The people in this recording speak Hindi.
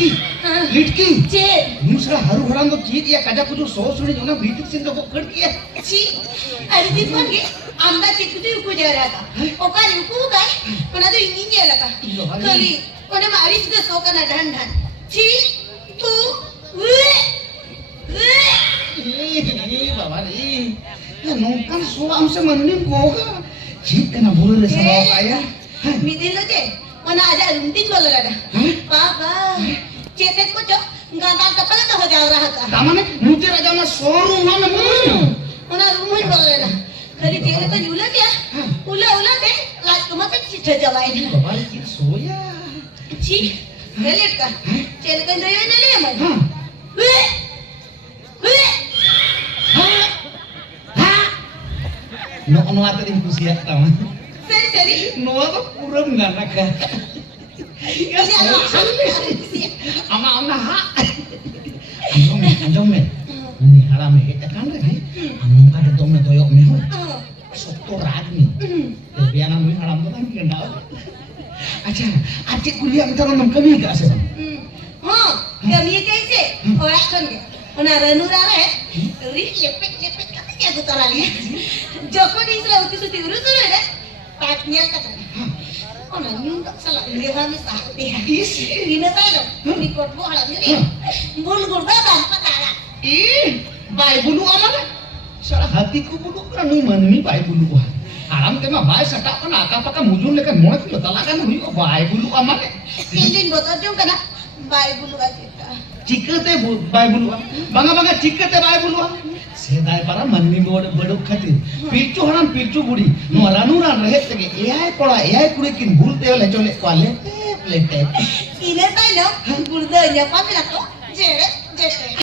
लिटकी लिटकी चे दूसरा हरु हराम तो चीज या कजा कुछ सो सुनी जो ना ब्रीतिंग सिंह को पकड़ किया ची अरे दिन भर के आमदा चिकटू को जा रहा था ओका रुकू काय कोना तो इंजिन लगा खाली कोने मारी तो सोका ना ढन ढन ची तू बाबा रे ya nongkan suam semanim koga cik kena boleh sama kaya midin lo je mana ada runting bola ada बाबा चेतन को जो गांधा कपड़ा तो हो जा रहा था तामने मुझे राजा ना शोरूम है ना उना रूम ही बोल रहा खाली जेल तो जुला क्या उला उला दे राजकुमार पे चिट्ठा जवाई बाबा ये सोया छी गलेट का चल के दे ना ले मन no ate din kusiya tama seri no apa kurang nggak nak ya ama ama ha anjong me ini haram me kan lagi anu ada dome doyok me sokto ragni biar anu haram tuh kan kendal aja adik kuliah kita nonton kami gak sih हाँ कमी कैसे और एक्शन के उन्हें रनूरा है रीच लेपेट लेपेट करते क्या तो तरा लिया जोको नहीं सला उती सुती उरुस उरे ना पाटनिया कटा उन्हें न्यून तक सला लेहा में साहते हैं ini tahu nikot bu alam ini bulu gurda dan patara bayi bulu aman salah hatiku bulu kan nih bayi bulu alam tema bayi setak kan apa mujur lekan mau itu talakan nih bayi bulu aman Pindin botol jom kena bayi bulu aja चिकते बाय बुलुआ बंगा बंगा चिकते बाय बुलुआ सेदाय पारा मन्नी बड़ो खातिर पिरचू हराम पिरचू बुड़ी नोरानुरा रहे तके एआई पड़ा एआई कुड़े किन भूलते वाले चले क्वाले प्लेटे इने ताई लो गुर्दो nya पापी रखो जे जे